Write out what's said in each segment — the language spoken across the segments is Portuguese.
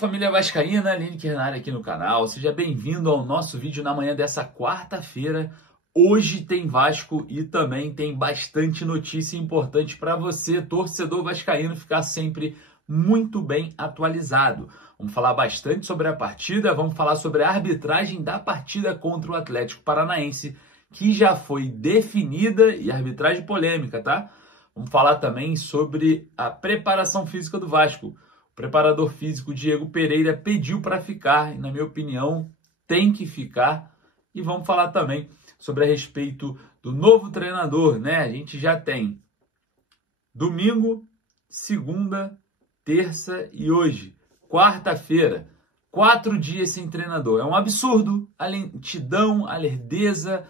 família vascaína, Lineker na área aqui no canal. Seja bem-vindo ao nosso vídeo na manhã dessa quarta-feira. Hoje tem Vasco e também tem bastante notícia importante para você, torcedor vascaíno, ficar sempre muito bem atualizado. Vamos falar bastante sobre a partida, vamos falar sobre a arbitragem da partida contra o Atlético Paranaense, que já foi definida, e arbitragem polêmica, tá? Vamos falar também sobre a preparação física do Vasco. O preparador físico Diego Pereira pediu para ficar, e na minha opinião tem que ficar. E vamos falar também sobre a respeito do novo treinador, né? A gente já tem domingo, segunda, terça e hoje, quarta-feira, 4 dias sem treinador. É um absurdo a lentidão, a lerdeza,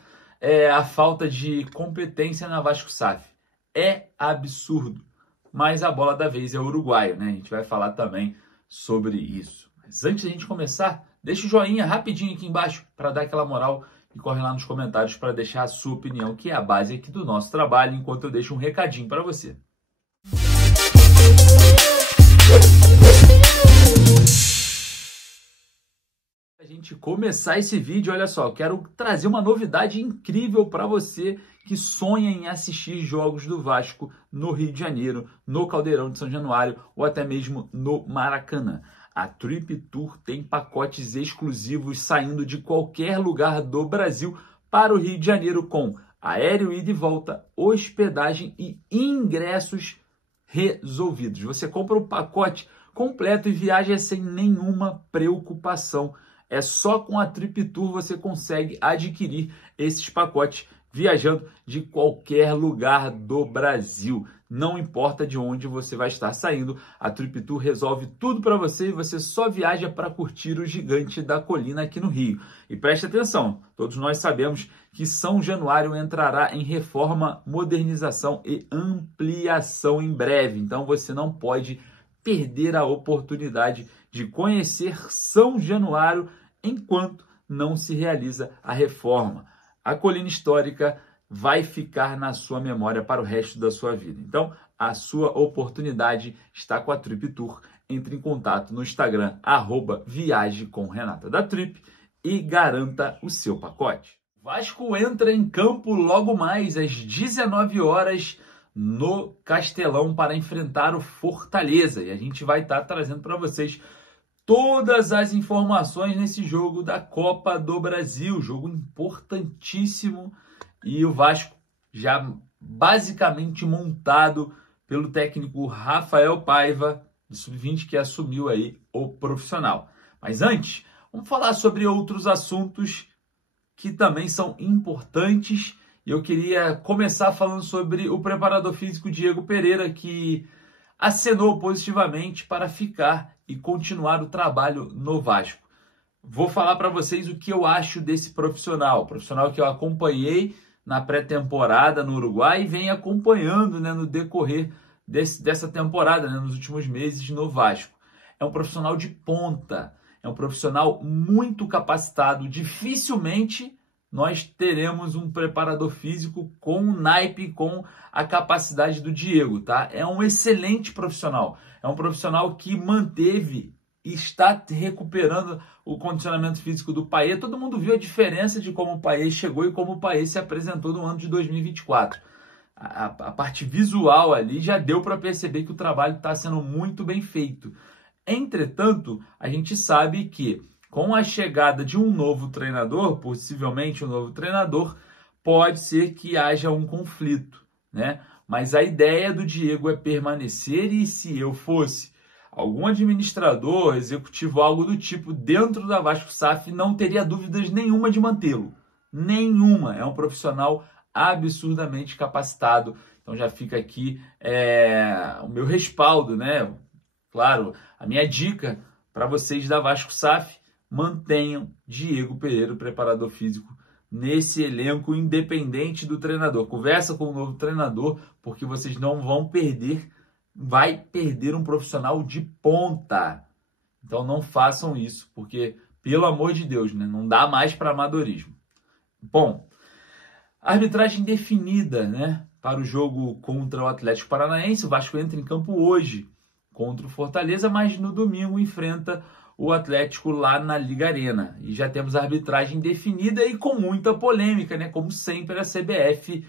a falta de competência na Vasco SAF. É absurdo. Mas a bola da vez é o uruguaio, né? A gente vai falar também sobre isso. Mas antes da gente começar, deixa o joinha rapidinho aqui embaixo para dar aquela moral e corre lá nos comentários para deixar a sua opinião, que é a base aqui do nosso trabalho, enquanto eu deixo um recadinho para você. Pra gente começar esse vídeo, olha só, eu quero trazer uma novidade incrível para você que sonha em assistir jogos do Vasco no Rio de Janeiro, no Caldeirão de São Januário ou até mesmo no Maracanã. A Trip Tour tem pacotes exclusivos saindo de qualquer lugar do Brasil para o Rio de Janeiro com aéreo ida e volta, hospedagem e ingressos resolvidos. Você compra o pacote completo e viaja sem nenhuma preocupação. É só com a Trip Tour você consegue adquirir esses pacotes viajando de qualquer lugar do Brasil. Não importa de onde você vai estar saindo, a Trip Tour resolve tudo para você e você só viaja para curtir o gigante da colina aqui no Rio. E preste atenção, todos nós sabemos que São Januário entrará em reforma, modernização e ampliação em breve. Então você não pode perder a oportunidade de conhecer São Januário enquanto não se realiza a reforma. A colina histórica vai ficar na sua memória para o resto da sua vida. Então, a sua oportunidade está com a Trip Tour. Entre em contato no Instagram, @viagecomrenata da Trip e garanta o seu pacote. Vasco entra em campo logo mais às 19 horas no Castelão para enfrentar o Fortaleza. E a gente vai estar trazendo para vocês todas as informações nesse jogo da Copa do Brasil, jogo importantíssimo, e o Vasco já basicamente montado pelo técnico Rafael Paiva, do Sub-20, que assumiu aí o profissional. Mas antes, vamos falar sobre outros assuntos que também são importantes, e eu queria começar falando sobre o preparador físico Diego Pereira, que acenou positivamente para ficar e continuar o trabalho no Vasco. Vou falar para vocês o que eu acho desse profissional que eu acompanhei na pré-temporada no Uruguai e venho acompanhando, né, no decorrer dessa temporada, né, nos últimos meses no Vasco. É um profissional de ponta, é um profissional muito capacitado. Dificilmente nós teremos um preparador físico com o naipe, com a capacidade do Diego, tá? É um excelente profissional. É um profissional que manteve e está recuperando o condicionamento físico do Payet. Todo mundo viu a diferença de como o Payet chegou e como o Payet se apresentou no ano de 2024. A parte visual ali já deu para perceber que o trabalho está sendo muito bem feito. Entretanto, a gente sabe que com a chegada de um novo treinador, possivelmente um novo treinador, pode ser que haja um conflito, né? Mas a ideia do Diego é permanecer, e se eu fosse algum administrador, executivo, algo do tipo, dentro da Vasco SAF, não teria dúvidas nenhuma de mantê-lo. Nenhuma. É um profissional absurdamente capacitado. Então já fica aqui o meu respaldo, né? Claro, a minha dica para vocês da Vasco SAF: mantenham Diego Pereira, o preparador físico, nesse elenco independente do treinador. Conversa com o novo treinador, porque vocês não vão perder, vai perder um profissional de ponta. Então não façam isso, porque, pelo amor de Deus, né, não dá mais para amadorismo. Bom, arbitragem definida, né, para o jogo contra o Atlético Paranaense. O Vasco entra em campo hoje contra o Fortaleza, mas no domingo enfrenta o Atlético lá na Liga Arena. E já temos a arbitragem definida e com muita polêmica, né? Como sempre, a CBF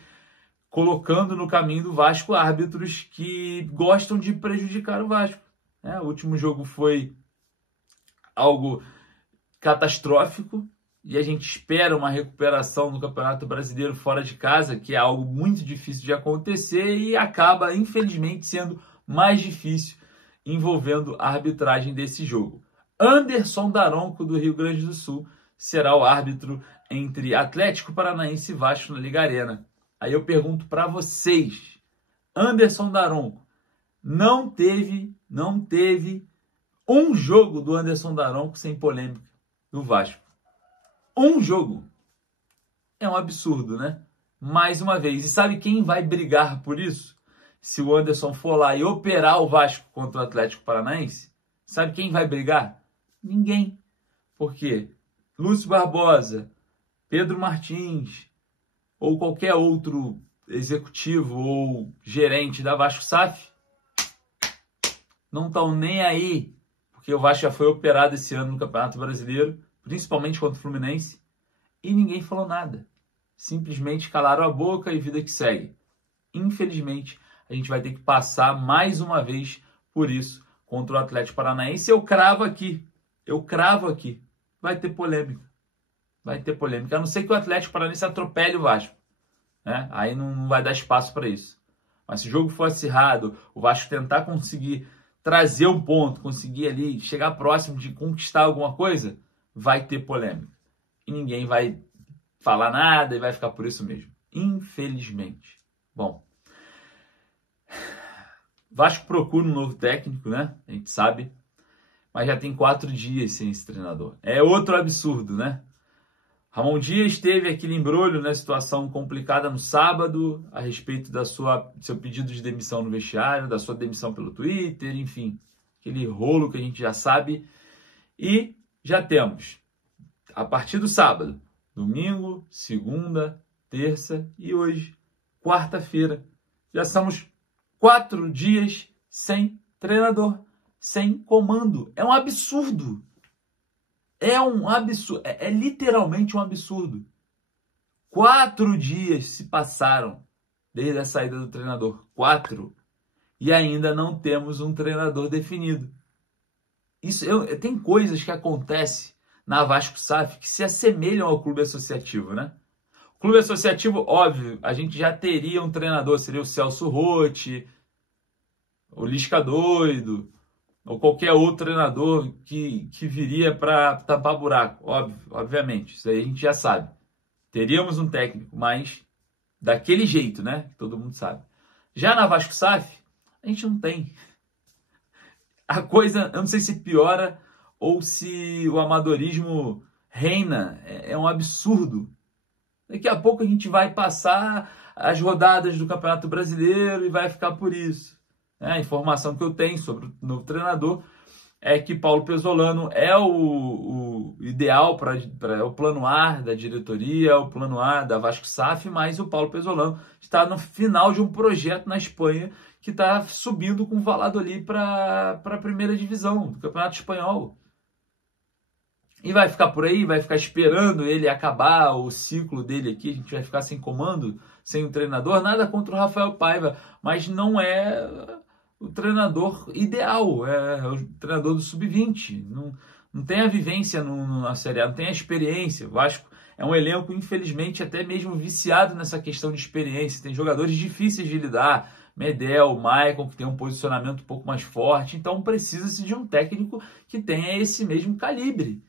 colocando no caminho do Vasco árbitros que gostam de prejudicar o Vasco. O último jogo foi algo catastrófico e a gente espera uma recuperação no Campeonato Brasileiro fora de casa, que é algo muito difícil de acontecer e acaba, infelizmente, sendo mais difícil envolvendo a arbitragem desse jogo. Anderson Daronco, do Rio Grande do Sul, será o árbitro entre Atlético Paranaense e Vasco na Liga Arena. Aí eu pergunto para vocês, Anderson Daronco, não teve um jogo do Anderson Daronco sem polêmica do Vasco. Um jogo. É um absurdo, né? Mais uma vez. E sabe quem vai brigar por isso? Se o Anderson for lá e operar o Vasco contra o Atlético Paranaense, sabe quem vai brigar? Ninguém. Por quê? Lúcio Barbosa, Pedro Martins, ou qualquer outro executivo ou gerente da Vasco SAF, não estão nem aí, porque o Vasco já foi operado esse ano no Campeonato Brasileiro, principalmente contra o Fluminense, e ninguém falou nada. Simplesmente calaram a boca e vida que segue. Infelizmente, a gente vai ter que passar mais uma vez por isso contra o Atlético Paranaense. Eu cravo aqui, vai ter polêmica. Vai ter polêmica, a não ser que o Atlético Paranaense atropele o Vasco, né? Aí não vai dar espaço para isso. Mas se o jogo for acirrado, o Vasco tentar conseguir trazer um ponto, conseguir ali chegar próximo de conquistar alguma coisa, vai ter polêmica. E ninguém vai falar nada e vai ficar por isso mesmo. Infelizmente. Bom, Vasco procura um novo técnico, né? A gente sabe. Mas já tem 4 dias sem esse treinador. É outro absurdo, né? Ramon Dias teve aquele embrolho, né, situação complicada no sábado, a respeito do seu pedido de demissão no vestiário, da sua demissão pelo Twitter, enfim, aquele rolo que a gente já sabe. E já temos, a partir do sábado, domingo, segunda, terça e hoje, quarta-feira. Já somos 4 dias sem treinador, sem comando. É um absurdo. É um absurdo, é literalmente um absurdo. 4 dias se passaram desde a saída do treinador. 4. E ainda não temos um treinador definido. Tem coisas que acontecem na Vasco SAF que se assemelham ao clube associativo, né? O clube associativo, óbvio, a gente já teria um treinador, seria o Celso Rotti, o Lisca Doido, ou qualquer outro treinador que viria para tampar buraco, obviamente, isso aí a gente já sabe. Teríamos um técnico, mas daquele jeito, né? Que todo mundo sabe. Já na Vasco SAF, a gente não tem. A coisa, eu não sei se piora ou se o amadorismo reina, é um absurdo. Daqui a pouco a gente vai passar as rodadas do Campeonato Brasileiro e vai ficar por isso. A informação que eu tenho sobre o novo treinador é que Paulo Pezzolano é o ideal para o plano A da diretoria, o plano A da Vasco SAF, mas o Paulo Pezzolano está no final de um projeto na Espanha que está subindo com o Valladolid para a primeira divisão do Campeonato Espanhol. E vai ficar por aí, vai ficar esperando ele acabar o ciclo dele aqui, a gente vai ficar sem comando, sem um treinador. Nada contra o Rafael Paiva, mas não é o treinador ideal, é o treinador do Sub-20. Não tem a vivência na Série A, não tem a experiência. O Vasco é um elenco, infelizmente, até mesmo viciado nessa questão de experiência. Tem jogadores difíceis de lidar, Medel, Maicon, que tem um posicionamento um pouco mais forte. Então precisa-se de um técnico que tenha esse mesmo calibre,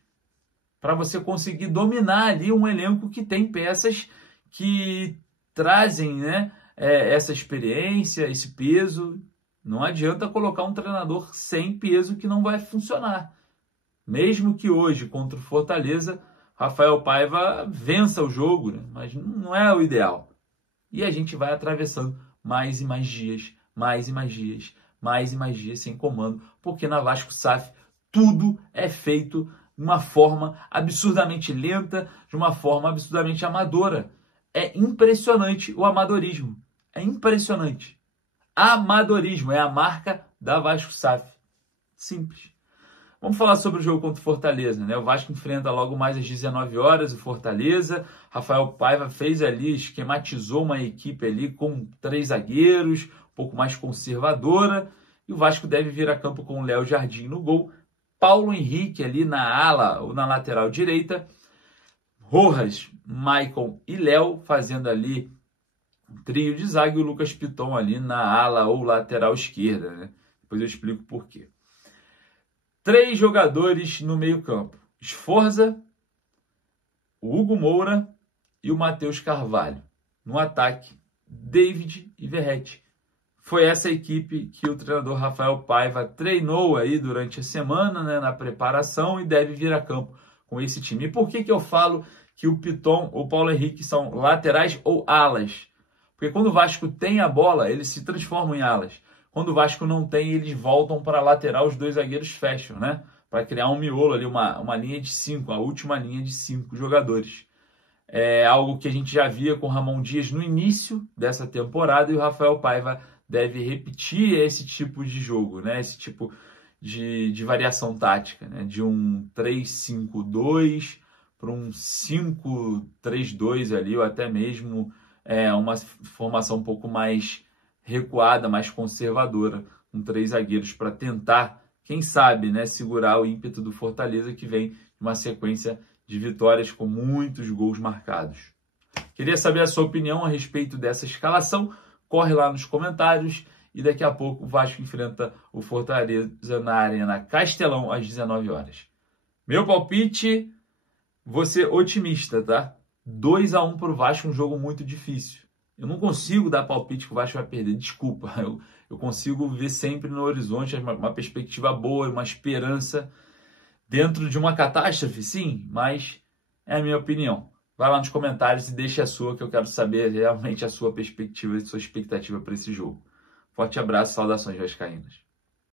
para você conseguir dominar ali um elenco que tem peças que trazem, né, essa experiência, esse peso. Não adianta colocar um treinador sem peso que não vai funcionar. Mesmo que hoje, contra o Fortaleza, Rafael Paiva vença o jogo, né? Mas não é o ideal. E a gente vai atravessando mais e mais dias, mais e mais dias, mais e mais dias sem comando, porque na Vasco SAF tudo é feito de uma forma absurdamente lenta, de uma forma absurdamente amadora. É impressionante o amadorismo. É impressionante. Amadorismo é a marca da Vasco SAF. Simples. Vamos falar sobre o jogo contra o Fortaleza, né? O Vasco enfrenta logo mais às 19 horas o Fortaleza. Rafael Paiva fez ali, esquematizou uma equipe ali com 3 zagueiros, um pouco mais conservadora. E o Vasco deve vir a campo com o Léo Jardim no gol, Paulo Henrique ali na ala ou na lateral direita, Rojas, Maicon e Léo fazendo ali um trio de zaga e o Lucas Piton ali na ala ou lateral esquerda, né? Depois eu explico por quê. 3 jogadores no meio-campo: Sforza, o Hugo Moura e o Matheus Carvalho. No ataque, David e Verratti. Foi essa equipe que o treinador Rafael Paiva treinou aí durante a semana, né, na preparação, e deve vir a campo com esse time. E por que eu falo que o Piton ou o Paulo Henrique são laterais ou alas? Porque quando o Vasco tem a bola, eles se transformam em alas. Quando o Vasco não tem, eles voltam para a lateral, os 2 zagueiros fecham, né? Para criar um miolo ali, uma linha de 5, a última linha de 5 jogadores. É algo que a gente já via com o Ramon Dias no início dessa temporada, e o Rafael Paiva deve repetir esse tipo de jogo, né? Esse tipo de variação tática, né? De um 3-5-2 para um 5-3-2 ali, ou até mesmo uma formação um pouco mais recuada, mais conservadora, com 3 zagueiros para tentar, quem sabe, né, segurar o ímpeto do Fortaleza, que vem de uma sequência de vitórias com muitos gols marcados. Queria saber a sua opinião a respeito dessa escalação. Corre lá nos comentários e daqui a pouco o Vasco enfrenta o Fortaleza na Arena Castelão às 19 horas. Meu palpite, vou ser otimista, tá? 2-1 para o Vasco, um jogo muito difícil. Eu não consigo dar palpite que o Vasco vai perder, desculpa. Eu consigo ver sempre no horizonte uma perspectiva boa, uma esperança dentro de uma catástrofe, sim, mas é a minha opinião. Vai lá nos comentários e deixe a sua, que eu quero saber realmente a sua perspectiva e sua expectativa para esse jogo. Forte abraço, saudações vascaínas.